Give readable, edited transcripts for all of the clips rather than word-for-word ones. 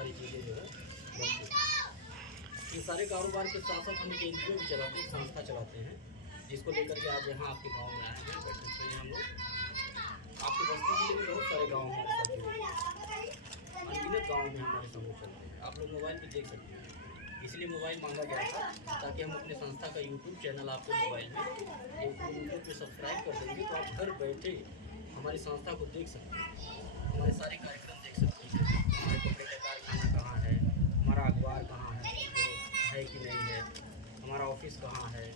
सारी चीज़ें जो है बनती हैं। ये सारे कारोबार के साथ साथ हम एक NGO भी चलाते हैं, एक संस्था चलाते हैं, जिसको लेकर के आज यहाँ आपके गांव में आए हैं, बैठे हुए हैं हम लोग। आपके बस्ती जिले में बहुत सारे गांव हमारे साथ जुड़े हुए हैं, अनगिनत गाँव में हमारे समूह चलते हैं, आप लोग मोबाइल पर देख सकते हैं। इसलिए मोबाइल मांगा गया था ताकि हम अपने संस्था का यूट्यूब चैनल आपके मोबाइल में एक यूट्यूब पे सब्सक्राइब कर देंगे, तो आप घर बैठे हमारी संस्था को देख सकते हैं, हमारे सारे कार्यक्रम देख सकते हैं। हमारे कपड़े का कारखाना कहाँ है, हमारा अखबार कहाँ है कि नहीं है, हमारा ऑफिस कहाँ है,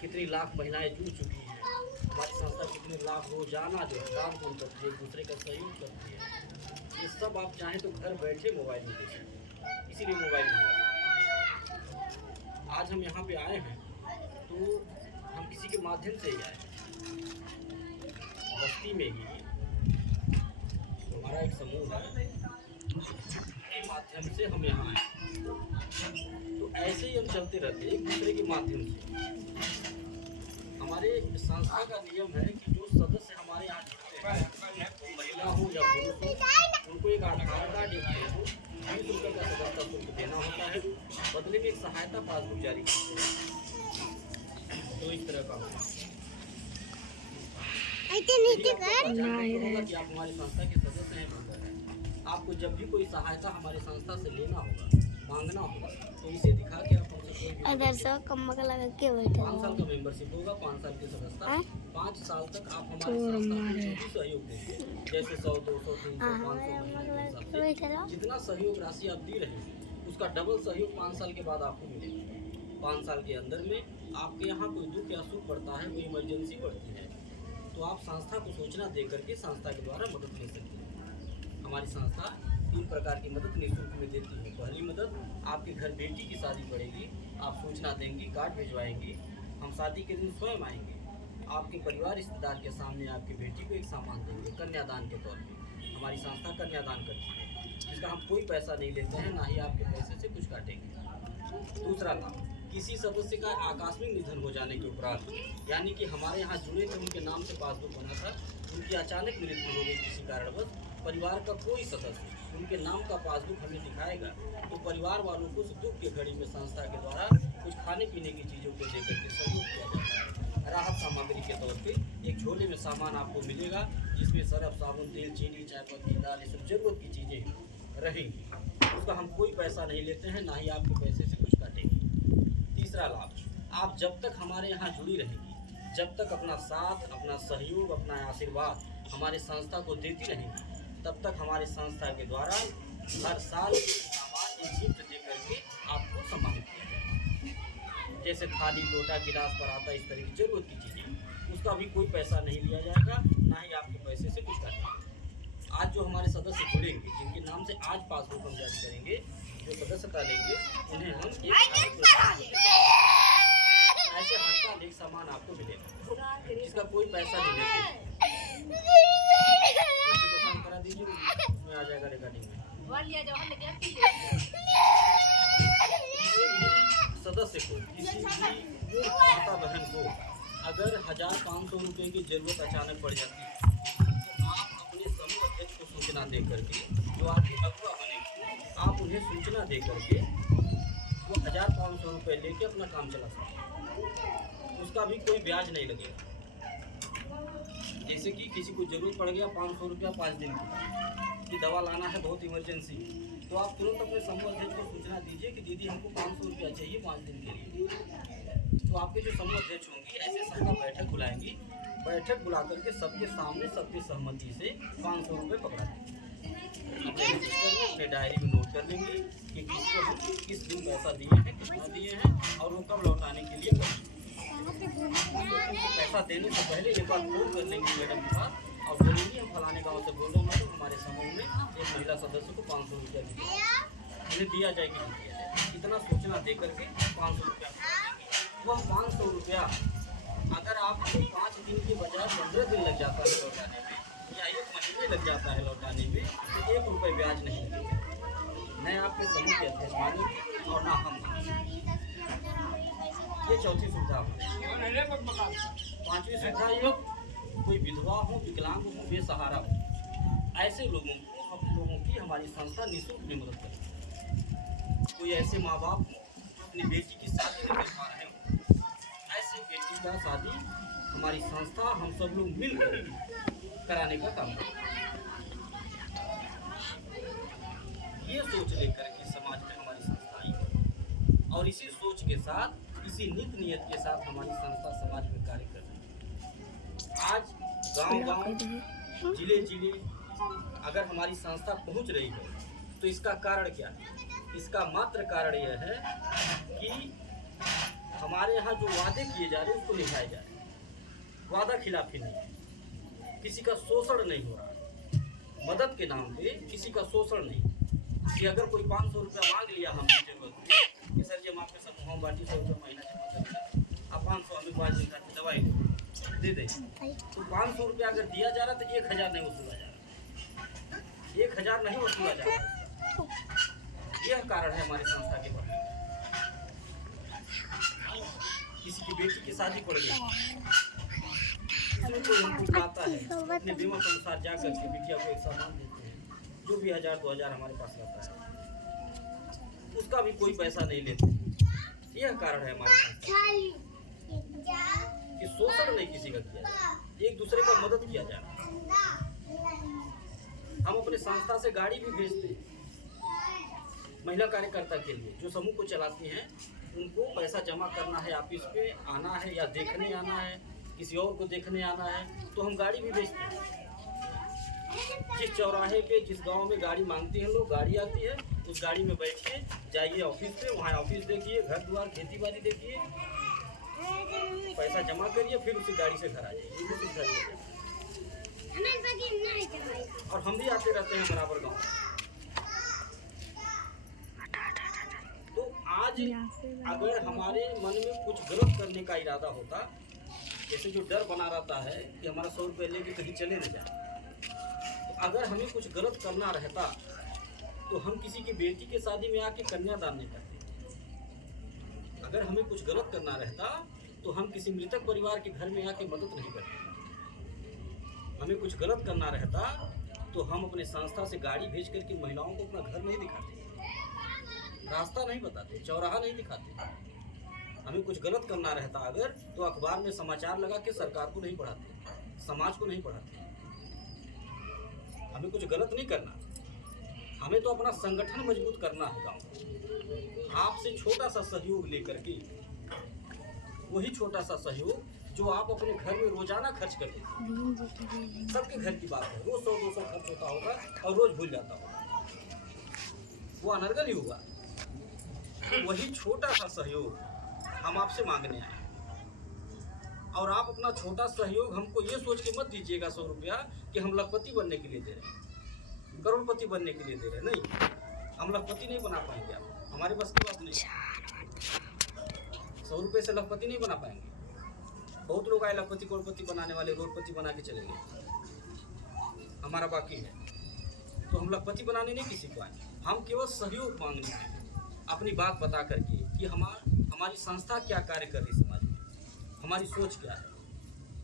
कितनी लाख महिलाएं जुड़ चुकी हैं, हमारी संस्था कितने लाख रोजाना जो काम कौन करती है, एक दूसरे का सहयोग करती है। ये सब आप चाहें तो घर बैठे मोबाइल में देख सकते हैं, इसीलिए मोबाइल में आज हम यहाँ पे आए हैं, तो हम किसी के माध्यम से ही आए हैं। बस्ती में ही हमारा एक समूह है, के माध्यम से हम यहाँ आए, तो ऐसे ही हम चलते रहते हैं एक दूसरे के माध्यम से। हमारे संस्था का नियम है कि जो सदस्य हमारे यहाँ जुड़ते हैं, तो महिला हो या पुरुष हो, उनको एक आधार कार्ड हो, 20 रुपये का सदस्यता शुल्क देना होता है, बदले में एक सहायता पासबुक जारी करते हैं। तो इस तरह का होगा कि आप हमारी संस्था के सदस्य हैं, मेंबर हैं। आपको जब भी कोई सहायता हमारी संस्था से लेना होगा, मांगना होगा, तो इसे दिखा के आप हमसे कोई 5 साल का मेंबरशिप होगा, 5 साल की सदस्यता, 5 साल तक आप हमारी संस्था को सहयोग देंगे, जैसे 100, 200, 300, 500 जितना सहयोग राशि आप दी रहेंगे, उसका डबल सहयोग 5 साल के बाद आपको मिलेगा। 5 साल के अंदर में आपके यहाँ कोई दुख या सुख पड़ता है, कोई इमरजेंसी पड़ती है, तो आप संस्था को सूचना दे करके संस्था के द्वारा मदद ले सकते हैं। हमारी संस्था 3 प्रकार की मदद निःशुल्क में देती है। पहली मदद, आपके घर बेटी की शादी पड़ेगी, आप सूचना देंगी, कार्ड भिजवाएंगी, हम शादी के दिन स्वयं आएंगे, आपके परिवार रिश्तेदार के सामने आपकी बेटी को एक सामान देंगे कन्यादान के तौर पे। हमारी संस्था कन्यादान करती है, जिसका हम कोई पैसा नहीं लेते हैं, ना ही आपके पैसे से कुछ काटेंगे। दूसरा लाभ, किसी सदस्य का आकस्मिक निधन हो जाने के उपरांत, यानी कि हमारे यहाँ जुड़े थे, उनके नाम से पासबुक बना था, उनकी अचानक मृत्यु हो गई किसी कारणवश, परिवार का कोई सदस्य उनके नाम का पासबुक हमें दिखाएगा, तो परिवार वालों को उस दुख के घड़ी में संस्था के द्वारा कुछ खाने पीने की चीज़ों को देकर के सहयोग किया जाता है। राहत सामग्री के तौर पे एक झोले में सामान आपको मिलेगा, जिसमें सरफ, साबुन, तेल, चीनी, चाय पत्ती, दाल, ये सब जरूरत की चीज़ें रहेंगी। उसका हम कोई पैसा नहीं लेते हैं, ना ही आपके पैसे से कुछ काटेंगे। तीसरा लाभ, आप जब तक हमारे यहाँ जुड़ी रहेंगी, जब तक अपना साथ, अपना सहयोग, अपना आशीर्वाद हमारे संस्था को देती रहेंगी, तब तक हमारी संस्था के द्वारा हर साल सामान एक गिफ्ट दे करके आपको सम्मानित किया जाएगा। जैसे थाली, लोटा, गिलास, पराता, इस तरह की जरूरत की चीज़ें, उसका भी कोई पैसा नहीं लिया जाएगा, ना ही आपके पैसे से कुछ काटेंगे। आज जो हमारे सदस्य जुड़ेंगे, जिनके नाम से आज पासबुक हम जारी करेंगे, जो सदस्यता लेंगे, उन्हें हम ऐसे हर साल एक सामान आपको मिलेगा, जिसका कोई पैसा नहीं लेते। करा दीजिए, उसमें आ जाएगा रिकॉर्डिंग में। सदस्य को, किसी भी माता बहन को अगर 1500 रुपये की जरूरत अचानक पड़ जाती है, तो आप अपने समूह अध्यक्ष को सूचना दे करके, जो आपके अगुवा बनेंगे, आप उन्हें सूचना दे करके वो 1500 रुपये लेके अपना काम चला सकते हैं। उसका भी कोई ब्याज नहीं लगेगा। जैसे कि किसी को जरूरत पड़ गया 500 रुपया 5 दिन की दवा लाना है, बहुत इमरजेंसी, तो आप तुरंत अपने समूह अध्यक्ष को सूचना दीजिए कि दीदी हमको 500 रुपया चाहिए 5 दिन के लिए। तो आपके जो समूह अध्यक्ष होंगी, ऐसे संस्था बैठक बुलाएंगी, बैठक बुला करके सबके सामने सबकी सहमति से 500 रुपये पकड़ा देंगे। अपने रजिस्टर में, अपने डायरी में नोट कर लेंगे कि किसको हम किस दिन पैसा दिए हैं, कितना दिए हैं, और वो कब लौटाने के लिए पैसा देने से पहले एक बार फोन कर लेंगे मैडम के पास, और बोलेंगे हम फलाने गाँव से बोल रहे हैं मैडम, हमारे समूह में एक महिला सदस्य को 500 रुपया उन्हें दिया जाएगा। इतना सूचना दे करके 500 रुपया, वह 500 रुपया अगर आपको 5 दिन के बजाय 15 दिन लग जाता है लौटाने में, या 1 महीने लग जाता है लौटाने में, तो 1 रुपये ब्याज नहीं लगेगा। न आपके समूह के अध्यक्ष मानेंगे और ना हम। ये चौथी सुविधा है। 5वीं सुविधा, ये कोई विधवा हो, विकलांग हो, बेसहारा हो, ऐसे लोगों को, हम लोगों की हमारी हमारी संस्था निःशुल्क में मदद करेगी। कोई ऐसे माँ बाप जो अपनी बेटी की शादी नहीं कर पा रहे हो, ऐसे बेटी का शादी हमारी संस्था हम सब लोग मिलकर कराने का काम करें। ये सोच लेकर के समाज में हमारी संस्था आई है और इसी सोच के साथ, इसी नीत नियत के साथ हमारी संस्था समाज में कार्य कर रही है। आज गांव-गांव, जिले-जिले अगर हमारी संस्था पहुंच रही है तो इसका कारण क्या है? इसका मात्र कारण यह है कि हमारे यहाँ जो वादे किए जा रहे हैं उसको निभाए जा रहे हैं। वादा खिलाफी नहीं है, किसी का शोषण नहीं हो रहा, मदद के नाम पे किसी का शोषण नहीं। कि अगर कोई 500 रुपया मांग लिया हम कि सर जी हम आपके साथ होम बाटी 100 रुपया महीना जमा करेंगे, आप 500 हमें 5 दिन का दवाई दे दें, तो 500 रुपया अगर दिया जा रहा तो 1000 नहीं वसूला जा रहा, 1000 नहीं वसूला जा रहा। यह कारण है हमारी संस्था के बढ़ने। किसी की बेटी की शादी पड़ गई, इसमें कोई हमको बुलाता है, अपने बीमा के अनुसार जा करके बिटिया को एक सामान देते हैं, जो भी 1000-2000 हमारे पास रहता है, उसका भी कोई पैसा नहीं लेते। यह कारण है हमारे संस्था कि शोषण नहीं किसी का किया जाए, एक दूसरे का मदद किया जाए। हम अपने संस्था से गाड़ी भी भेजते हैं महिला कार्यकर्ता के लिए, जो समूह को चलाती हैं। उनको पैसा जमा करना है, ऑफिस पे आना है या देखने आना है, किसी और को देखने आना है, तो हम गाड़ी भी भेजते हैं। जिस चौराहे पे, जिस गांव में गाड़ी मांगती हैं लोग, गाड़ी आती है, उस गाड़ी में बैठिए, जाइए ऑफिस पे, वहाँ ऑफिस देखिए, घर द्वार खेती बाड़ी देखिए, पैसा जमा करिए, फिर उसी गाड़ी से घर आ जाइए। ये भी सुविधा है और हम भी आते रहते हैं बराबर गाँव। तो आज अगर हमारे मन में कुछ गलत करने का इरादा होता, जैसे जो डर बना रहता है कि हमारा 100 रुपये लेके कहीं चले न जाए, अगर हमें कुछ गलत करना रहता तो हम किसी की बेटी के शादी में आके कन्यादान नहीं करते। अगर हमें कुछ गलत करना रहता तो हम किसी मृतक परिवार के घर में आके मदद नहीं करते। हमें कुछ गलत करना रहता तो हम अपने संस्था से गाड़ी भेज करके महिलाओं को अपना घर नहीं दिखाते, रास्ता नहीं बताते, चौराहा नहीं दिखाते। हमें कुछ गलत करना रहता अगर, तो अखबार में समाचार लगा के सरकार को नहीं पढ़ाते, समाज को नहीं पढ़ाते। हमें कुछ गलत नहीं करना, हमें तो अपना संगठन मजबूत करना है। गाँव आपसे छोटा सा सहयोग लेकर के, वही छोटा सा सहयोग जो आप अपने घर में रोजाना खर्च करते हैं। सबके घर की बात है, रोज 100-200 खर्च होता होगा और रोज भूल जाता होगा, वो अनर्गल ही होगा। वही छोटा सा सहयोग हम आपसे मांगने आए, और आप अपना छोटा सहयोग हमको ये सोच के मत दीजिएगा 100 रुपया कि हम लखपति बनने के लिए दे रहे हैं, करोड़पति बनने के लिए दे रहे हैं। नहीं, हम लखपति नहीं बना पाएंगे, आप हमारे बस की बात नहीं। 100 रुपये से लखपति नहीं बना पाएंगे। बहुत लोग आए लखपति करोड़पति बनाने वाले, रोडपति बना के चले गए, हमारा बाकी है। तो हम लखपति बनाने नहीं किसी को आए, हम केवल सहयोग मांगने आए, अपनी बात बता करके कि हमारी संस्था क्या कार्य कर रही समाज में, हमारी सोच क्या है,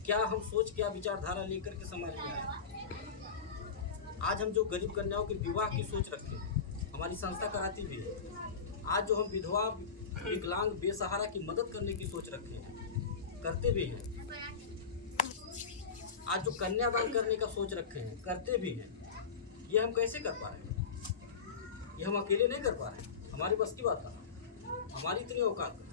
क्या हम सोच, क्या विचारधारा लेकर के समाज में आए। आज हम जो गरीब कन्याओं के विवाह की सोच रखे, हमारी संस्था कराती भी है। आज जो हम विधवा, विकलांग, बेसहारा की मदद करने की सोच रखे हैं, करते भी हैं। आज जो कन्यादान करने का सोच रखे हैं, करते भी हैं। ये हम कैसे कर पा रहे हैं? ये हम अकेले नहीं कर पा रहे हैं, हमारी बस की बात है, हमारी इतनी औकात है।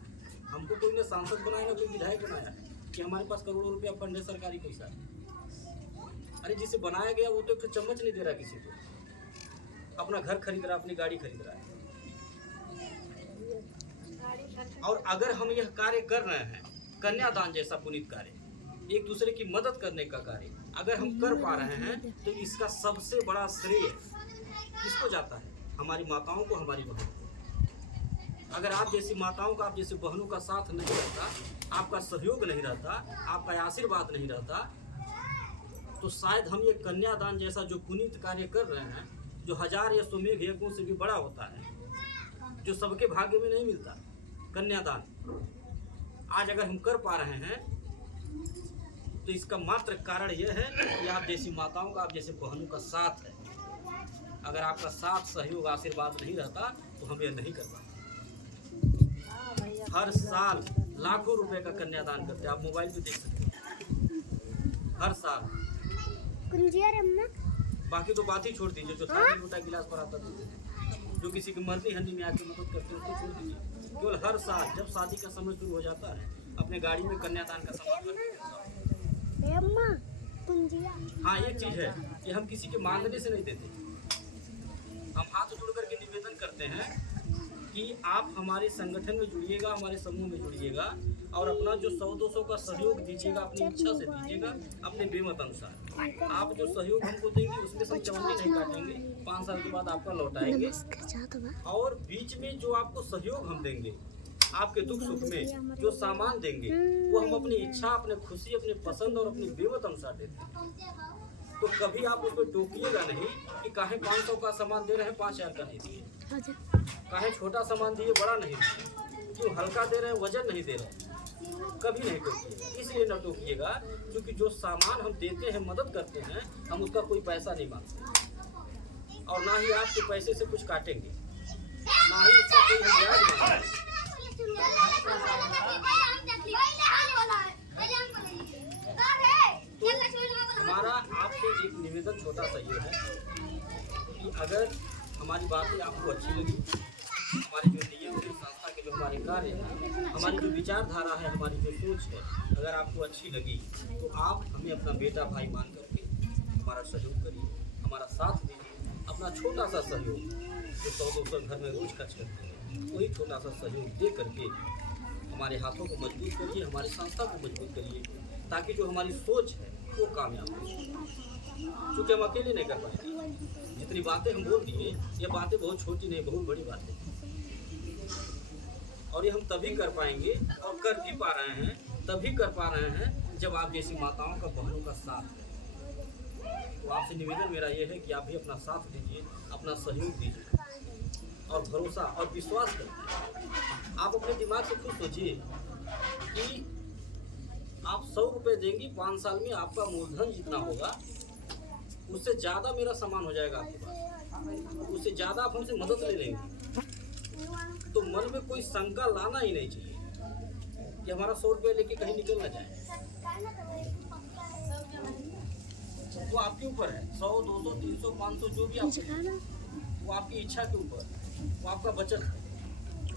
हमको कोई ने सांसद बनाया ना कोई विधायक बनाया है कि हमारे पास करोड़ों रुपया फंड है, सरकारी पैसा है। अरे जिसे बनाया गया वो तो एक चम्मच नहीं दे रहा किसी को, अपना घर खरीद रहा, अपनी गाड़ी खरीद रहा है। और अगर हम यह कार्य कर रहे हैं, कन्यादान जैसा पुनीत कार्य, एक दूसरे की मदद करने का कार्य अगर हम कर पा रहे हैं, तो इसका सबसे बड़ा श्रेय किसको जाता है? हमारी माताओं को, हमारी बहनों को। अगर आप जैसी माताओं का, आप जैसी बहनों का साथ नहीं रहता, आपका सहयोग नहीं रहता, आपका आशीर्वाद नहीं रहता, तो शायद हम ये कन्यादान जैसा जो पुनीत कार्य कर रहे हैं, जो 1000 या 100 मेघ यज्ञों से भी बड़ा होता है, जो सबके भाग्य में नहीं मिलता, कन्यादान, आज अगर हम कर पा रहे हैं तो इसका मात्र कारण यह है कि आप जैसी माताओं का, आप जैसे बहनों का साथ है। अगर आपका साथ सहयोग आशीर्वाद नहीं रहता तो हम यह नहीं कर पाते। हर साल लाखों रुपए का कन्यादान करते हैं, आप मोबाइल पे देख सकते हैं, हर साल। बाकी तो बात ही छोड़ दीजिए, जो थाली लोटा गिलास पर आता था, जो किसी की मर्जी हंडी में आके मदद करते हैं, उसको छोड़ दीजिए। केवल हर साल जब शादी का समय शुरू हो जाता है अपने गाड़ी में कन्यादान का सामान रख देते हैं। हाँ, एक चीज है कि हम किसी के मांगने से नहीं देते, हम हाथ जोड़ करके निवेदन करते हैं कि आप हमारे संगठन में जुड़िएगा, हमारे समूह में जुड़िएगा और अपना जो 100-200 का सहयोग दीजिएगा, अपनी इच्छा से दीजिएगा, अपने बेमत अनुसार। आप जो सहयोग हमको देंगे उसमें से हम चवन्नी नहीं काटेंगे, 5 साल के बाद आपका लौटाएंगे। और बीच में जो आपको सहयोग हम देंगे, आपके दुख सुख में जो सामान देंगे वो हम अपनी इच्छा, अपने खुशी, अपने पसंद और अपनी बेमत अनुसार देते हैं। तो कभी आप उसको टोकिएगा नहीं कि काहे 500 का सामान दे रहे हैं 5000 का नहीं दिए, काहे छोटा सामान दिए बड़ा नहीं दिए, क्यों हल्का दे रहे हैं वजन नहीं दे रहे, कभी नहीं टोकिएगा। इसलिए न टोकिएगा क्योंकि जो सामान हम देते हैं, मदद करते हैं, हम उसका कोई पैसा नहीं मांगते और ना ही आपके पैसे से कुछ काटेंगे, ना ही उसका कोई हम ब्याज लेंगे। तो हमारा आपसे एक निवेदन छोटा सा ये है कि अगर हमारी बातें आपको अच्छी लगी, हमारे जो नियम है संस्था के जो हमारे कार्य हैं, हमारी जो विचारधारा है, हमारी जो सोच है, अगर आपको अच्छी लगी तो आप हमें अपना बेटा भाई मान करके हमारा सहयोग करिए, हमारा साथ दीजिए। अपना छोटा सा सहयोग जो 100-200 घर में रोज खर्च करते हैं, वही छोटा सा सहयोग दे करके हमारे हाथों को मजबूत करिए, हमारी संस्था को मजबूत करिए, ताकि जो हमारी सोच है वो कामयाब हो। क्योंकि हम अकेले नहीं कर पाएंगे। जितनी बातें हम बोल दिए, ये बातें बहुत छोटी नहीं, बहुत बड़ी बातें, और ये हम तभी कर पाएंगे और कर भी पा रहे हैं, तभी कर पा रहे हैं जब आप जैसी माताओं का, बहनों का साथ है। तो आपसे निवेदन मेरा ये है कि आप भी अपना साथ दीजिए, अपना सहयोग दीजिए और भरोसा और विश्वास करिए। आप अपने दिमाग से खुद सोचिए कि आप 100 रुपये देंगी, 5 साल में आपका मूलधन जितना होगा उससे ज़्यादा मेरा सामान हो जाएगा आपके पास, उससे ज़्यादा आप हमसे मदद ले लेंगे। तो मन में कोई शंका लाना ही नहीं चाहिए कि हमारा 100 रुपये लेके कहीं निकल ना जाए। वो आपके ऊपर है, 100, 200, 300, 500 जो भी आपको, वो आपकी इच्छा के ऊपर, वो आपका बचत है।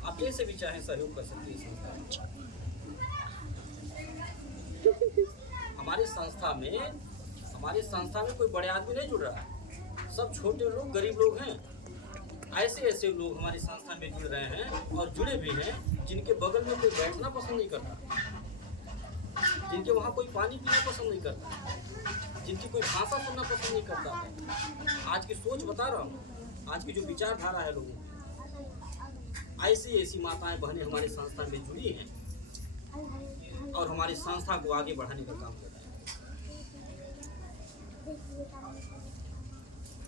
आप जैसे भी चाहें सहयोग कर सकते हैं। हमारी संस्था में कोई बड़े आदमी नहीं जुड़ रहा है, सब छोटे लोग, गरीब लोग हैं। ऐसे लोग हमारी संस्था में जुड़ रहे हैं और जुड़े भी हैं जिनके बगल में कोई बैठना पसंद नहीं करता, जिनके वहाँ कोई पानी पीना पसंद नहीं करता, जिनकी कोई भाषा सुनना पसंद नहीं करता है। आज की सोच बता रहा हूँ, आज की जो विचारधारा है लोगों की, ऐसी माताएं बहनें हमारी संस्था में जुड़ी हैं और हमारी संस्था को आगे बढ़ाने का काम कर रहे हैं।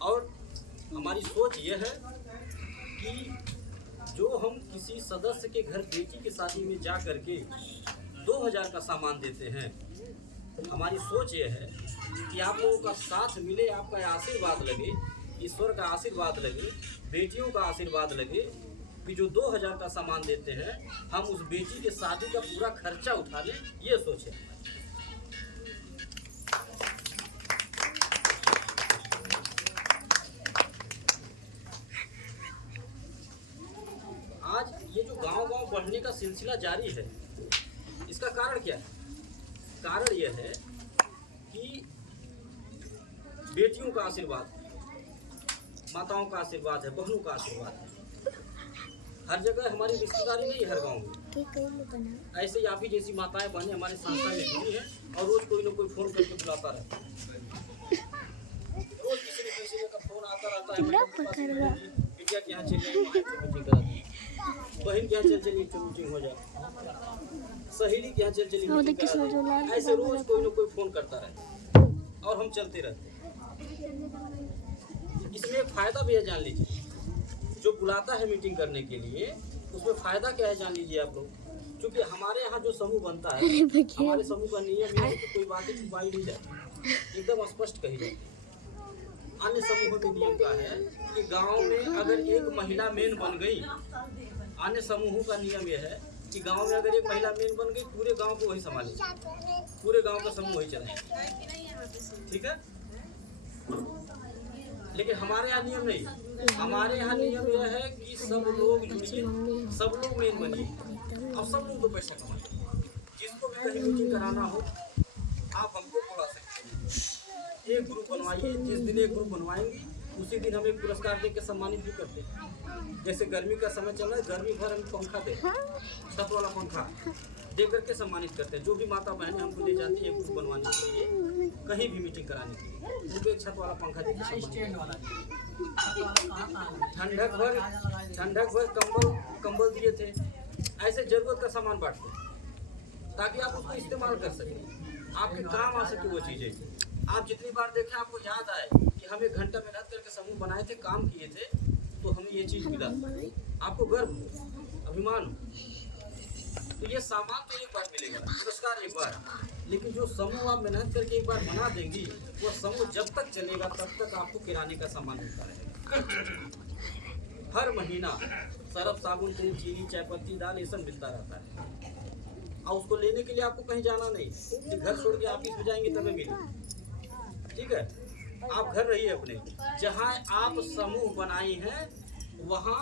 और हमारी सोच ये है कि जो हम किसी सदस्य के घर बेटी की शादी में जा करके 2000 का सामान देते हैं, हमारी सोच ये है कि आप लोगों का साथ मिले, आपका आशीर्वाद लगे, ईश्वर का आशीर्वाद लगे, बेटियों का आशीर्वाद लगे कि जो 2000 का सामान देते हैं हम उस बेटी के शादी का पूरा खर्चा उठा लें, ये सोच है। आज ये जो गांव-गांव बढ़ने का सिलसिला जारी है, इसका कारण क्या है? कारण यह है कि बेटियों का आशीर्वाद, माताओं का आशीर्वाद है, बहनों का आशीर्वाद है। हर जगह हमारी रिश्तेदारी नहीं है, हर गांव में। ऐसे ही आप ही जैसी माताएं बहनें हमारे संस्था में जुड़ी हैं और रोज कोई ना कोई फोन करके बुलाता रहता है। रोज किसी न किसी का फोन आता रहता है, बिटिया के यहाँ चलिए मीटिंग करा दी, बहन के यहाँ चलिए मीटिंग हो जाए, सहेली के यहाँ चलिए मीटिंग करा दी। ऐसे रोज कोई ना कोई फोन करता रहता है और हम चलते रहते हैं। इसमें एक फायदा भी है, जान लीजिए। जो बुलाता है मीटिंग करने के लिए, उसमें फ़ायदा क्या है जान लीजिए आप लोग। क्योंकि हमारे यहाँ जो समूह बनता है, हमारे समूह का नियम है कि कोई बातें छुपाई नहीं जाती, एकदम स्पष्ट कही जाती है। अन्य समूहों के नियम का है कि गांव में अगर एक महिला मेन बन गई, अन्य समूहों का नियम यह है कि गांव में अगर एक महिला मेन बन गई, पूरे गांव को वही संभालेगी, पूरे गांव का समूह वही चलाएगा। ठीक है, लेकिन हमारे यहाँ नियम नहीं। हमारे यहाँ नियम यह है कि सब लोग जुड़िए, सब लोग मेन बनिए, अब सब लोग तो पैसा कमाए। जिसको भी कहीं मीटिंग कराना हो आप हमको बुला सकते हैं, एक ग्रुप बनवाइए। जिस दिन एक ग्रुप बनवाएंगे उसी दिन हम एक पुरस्कार दे के सम्मानित भी करते हैं। जैसे गर्मी का समय चल रहा है, गर्मी भर हम पंखा दे, छत वाला पंखा दे करके सम्मानित करते हैं। जो भी माता बहनें हमको ले जाती है ग्रुप बनवाने के लिए, कहीं भी मीटिंग कराने के लिए, उनको एक छत वाला पंखा दे के ठंडक भर कंबल दिए थे। ऐसे जरूरत का सामान बांटते हैं ताकि आप उसको इस्तेमाल कर सकें, आपके काम आ सके वो चीज़ें। आप जितनी बार देखें आपको याद आए कि हम 1 घंटा मेहनत करके समूह बनाए थे, काम किए थे, तो हमें ये चीज़ मिला, आपको गर्व हो, अभिमान हो। तो ये सामान तो एक बार मिलेगा, पुरस्कार एक बार, लेकिन जो समूह आप मेहनत करके एक बार बना देंगी, वो समूह जब तक चलेगा तब तक आपको किराने का सामान मिलता रहेगा। हर महीना सरफ, साबुन, तेल, चीनी, चायपत्ती, दाल, ये सब मिलता रहता है। और उसको लेने के लिए आपको कहीं जाना नहीं कि घर छोड़ के ऑफिस में जाएंगे तभी मिले। ठीक है, आप घर रहिए अपने, जहाँ आप समूह बनाए हैं वहाँ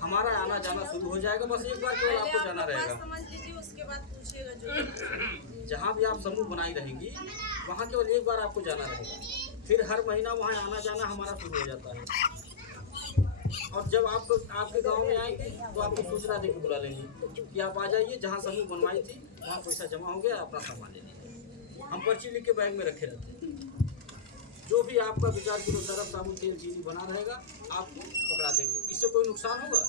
हमारा आना जाना शुरू हो जाएगा। बस एक बार केवल आपको जाना रहेगा, समझ लीजिए, उसके बाद पूछिएगा। जो जहाँ भी आप समूह बनाई रहेंगी वहाँ केवल एक बार आपको जाना रहेगा, फिर हर महीना वहाँ आना जाना हमारा शुरू हो जाता है। और जब आपके गांव में आएंगे तो आपको सूचना दे के बुला लेंगे कि आप आ जाइए, जहाँ समूह बनवाई थी वहाँ पैसा जमा हो गया, अपना सामान ले लीजिए। हम पर्ची लिख के बैग में रखे रहते हैं। जो भी आपका विचार किलो सरफ, साबुन, तेल, चीनी बना रहेगा आपको पकड़ा देंगे। इससे कोई नुकसान होगा?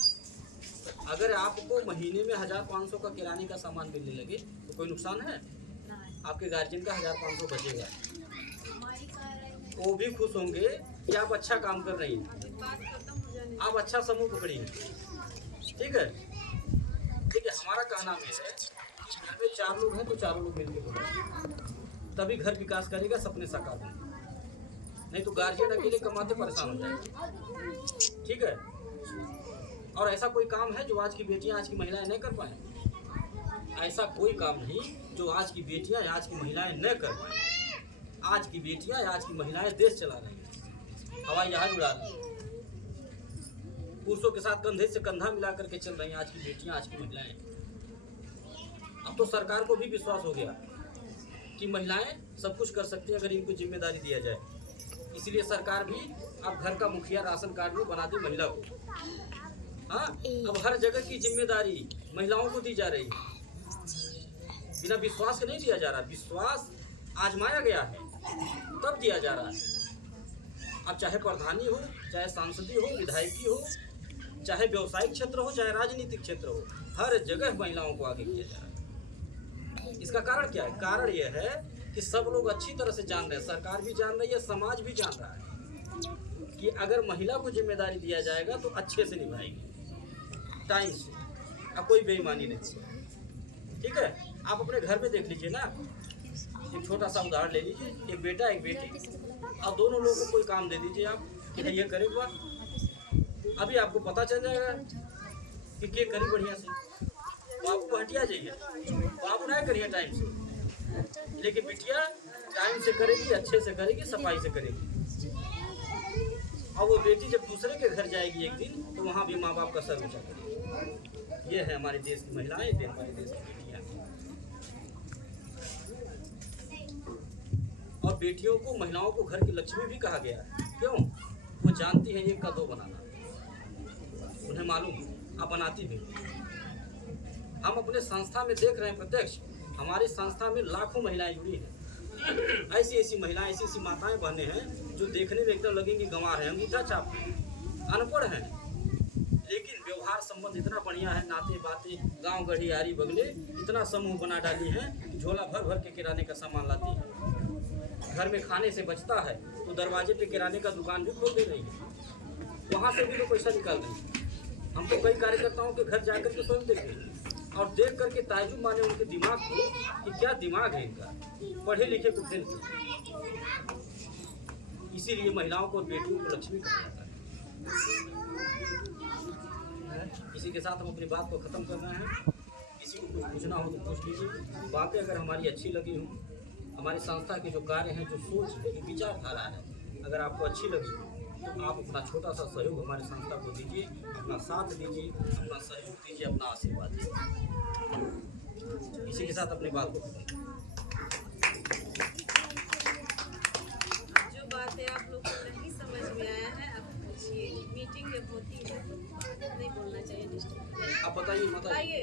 अगर आपको महीने में 1500 का किराने का सामान मिलने लगे तो कोई नुकसान है? आपके गार्जियन का 1500 बचेगा, वो भी खुश होंगे कि आप अच्छा काम कर रही हैं, आप अच्छा समूह पकड़ी हैं। ठीक है, देखिए हमारा कहना है कि घर में 4 लोग हैं तो चारों लोग मिलकर बोलेंगे, तभी घर विकास करेगा, सपने साकार होंगे। नहीं तो गार्जियन अकेले कमाते परेशान हो जाएंगे। ठीक है, और ऐसा कोई काम है जो आज की बेटियां, आज की महिलाएं नहीं कर पाए? ऐसा कोई काम नहीं जो आज की बेटियां, आज की महिलाएं न कर पाए। आज की बेटियां, आज की महिलाएं देश चला रही हैं, हवाई जहाज उड़ा रही हैं, पुरुषों के साथ कंधे से कंधा मिला करके चल रही हैं आज की बेटियां, आज की महिलाएं। अब तो सरकार को भी विश्वास हो गया कि महिलाएं सब कुछ कर सकती हैं अगर इनको जिम्मेदारी दिया जाए। इसलिए सरकार भी अब घर का मुखिया राशन कार्ड में बना दी महिला को। हाँ, अब हर जगह की जिम्मेदारी महिलाओं को दी जा रही है, बिना विश्वास के नहीं दिया जा रहा। विश्वास आजमाया गया है तब दिया जा रहा है। अब चाहे प्रधानी हो, चाहे सांसदी हो, विधायकी हो, चाहे व्यवसायिक क्षेत्र हो, चाहे राजनीतिक क्षेत्र हो, हर जगह महिलाओं को आगे किया जा रहा है। इसका कारण क्या है? कारण यह है कि सब लोग अच्छी तरह से जान रहे हैं, सरकार भी जान रही है, समाज भी जान रहा है कि अगर महिला को जिम्मेदारी दिया जाएगा तो अच्छे से निभाएगी, टाइम से, अब कोई बेईमानी नहीं। ठीक है, आप अपने घर में देख लीजिए ना, एक छोटा सा उदाहरण ले लीजिए, एक बेटा एक बेटी, और दोनों लोगों को कोई काम दे दीजिए आप कि ये करेगा, अभी आपको पता चल जाएगा कि क्या करी बढ़िया से, तो आपको हटिया जाइए, तो आप ना करिए टाइम से। लेकिन बिटिया टाइम से करेगी, अच्छे से करेगी, सफाई से करेगी। और वो बेटी जब दूसरे के घर जाएगी एक दिन तो वहाँ भी माँ बाप का सर ऊँचा करेगी। ये है हमारे देश की महिलाएं, हमारे देश की बेटियाँ। और बेटियों को, महिलाओं को घर की लक्ष्मी भी कहा गया है। क्यों? वो जानती है 1 का 2 बनाना, उन्हें मालूम, आप बनाती भी। हम अपने संस्था में देख रहे हैं प्रत्यक्ष, हमारी संस्था में लाखों महिलाएं जुड़ी हैं। ऐसी ऐसी महिलाएं, ऐसी ऐसी माताएं बहनें हैं जो देखने में एकदम लगेंगी गंवार हैं, अंगूठा छाप हैं, अनपढ़ हैं, लेकिन व्यवहार संबंध इतना बढ़िया है, नाते बातें, गांव गढ़ी यारी बगले, इतना समूह बना डाली हैं कि झोला भर भर के किराने का सामान लाती है। घर में खाने से बचता है तो दरवाजे पे किराने का दुकान भी खोल दे रही है, वहाँ से भी तो पैसा निकाल रही है। हम तो कई कार्यकर्ताओं के घर जाकर के स्वयं देखे और देख करके ताज्जुब माने उनके दिमाग को कि क्या दिमाग है इनका, पढ़े लिखे को फेल। इसीलिए महिलाओं को और बेटियों को लक्ष्मी कहा जाता है। इसी के साथ हम अपनी बात को ख़त्म कर रहे हैं। किसी को कुछ पूछना हो तो पूछ लीजिए। बातें अगर हमारी अच्छी लगी हों, हमारी संस्था के जो कार्य हैं, जो सोच है, जो विचारधारा है, अगर आपको अच्छी लगी हो तो आप अपना छोटा सा सहयोग हमारी संस्था को दीजिए, अपना साथ दीजिए, अपना सहयोग दीजिए, अपना आशीर्वाद दीजिए। इसी के साथ अपनी बात को खत्म करें। जो बातें आप लोग को नहीं समझ में आया है, आप पूछिए। मीटिंग जब होती है तो नहीं बोलना चाहिए डिस्टर्ब। आप बताइए, आइए